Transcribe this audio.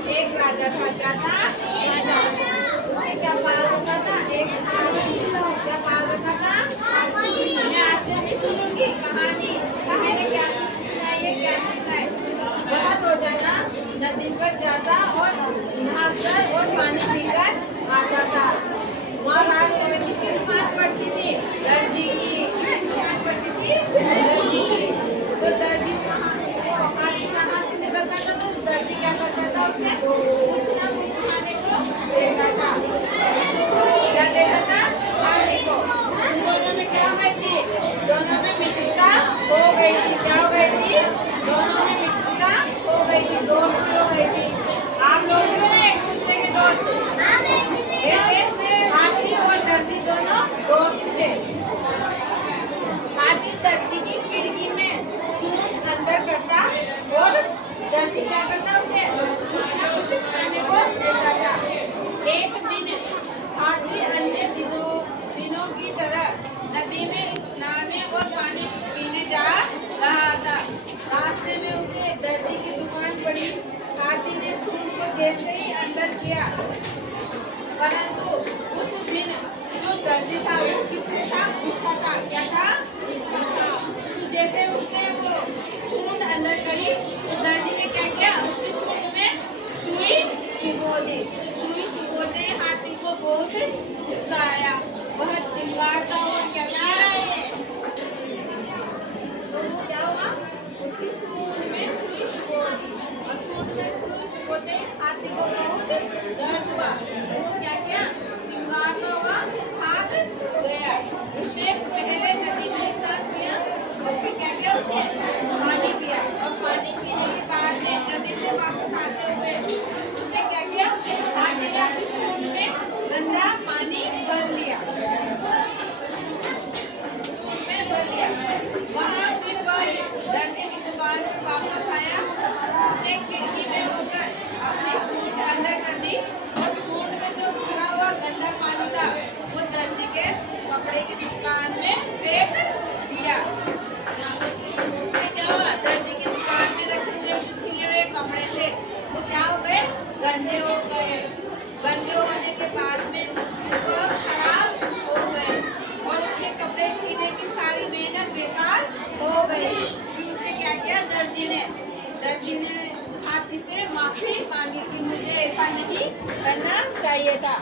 एक राजा था, क्या था? राजा। उसने क्या पाल रखा था? एक हाथी। क्या पाल रखा था? मैं आपसे भी सुनूंगी कहानी। मैंने क्या सुनाई है, क्या सुनाई? वह रोजाना नदी पर जाता और नहाकर और पानी पीकर आता था। वहाँ रास्ते में किसकी दुकान पड़ती थी? दर्जी की। किसकी दुकान पड़ती थी? दर्जी की। तो दर्जी वहाँ हाथी वहाँ से निकलता था तो दर्जी क्या करता था? उसे कुछ ना कुछ खाने को देता था। क्या देता था? खाने को। उन दोनों में क्या हो गई थी? दोनों में मित्रता हो गई थी। क्या हो गई थी? दोनों में मित्रता हो गई थी, दोस्ती हो गई थी। आप लोग भी हो ना एक दूसरे के दोस्त? जैसे हाथी और दर्जी दोनों दोस्त थे। हाथी दर्जी की खिड़की में सूंड अंदर करता और दर्जी क्या करता? उसे कुछ ना कुछ खाने को देता था। एक दिन हाथी अन्य दिनों की तरह नदी में नहाने और पानी पीने जा रहा था। रास्ते में उसे दर्जी की दुकान पड़ी। हाथी ने सूंड को जैसे ही अंदर किया, परंतु उस दिन जो दर्जी था वो किससे था? गुस्सा था। क्या था? गुस्सा। तो जैसे उसने वो सूंड अंदर करी तो दर्जी ने क्या किया? उसकी सूंड में सुई चुभो दी। सुई चुभोते हाथी को बहुत गुस्सा आया। वह चिल्लाता और क्या किया? तो वो क्या हुआ? उसकी सूंड में सुई चुभो दी और सूंड में सुई चुभोते हाथी को बहुत दर्द हुआ। वो क्या किया? चिल्लाता हुआ भाग गया। उसने पहले नदी में स्नान किया और फिर क्या किया? उसने पानी पिया और पानी पीने के बाद में नदी से वापस आते हुए उसने क्या किया? हाथी ने अपनी सूंड में गंदा पानी भर लिया। वहाँ फिर वह दर्जी की दुकान पर वापस आया। उसने खिड़की में होकर अपनी सूंड अंदर कर दी और सूंड में जो भरा हुआ गंदा पानी था वो दर्जी के कपड़े की दुकान में फेंक दिया। इससे क्या हुआ? दर्जी की दुकान में रखे हुए सिले हुए कपड़े थे वो क्या हो गए? गंदे हो गए। गंदे होने के बाद में वो खराब हो गए और उसके कपड़े सीने की सारी मेहनत बेकार हो गई। फिर उसने क्या किया? दर्जी ने हाथी से माफी मांगी कि मुझे ऐसा नहीं करना चाहिए था।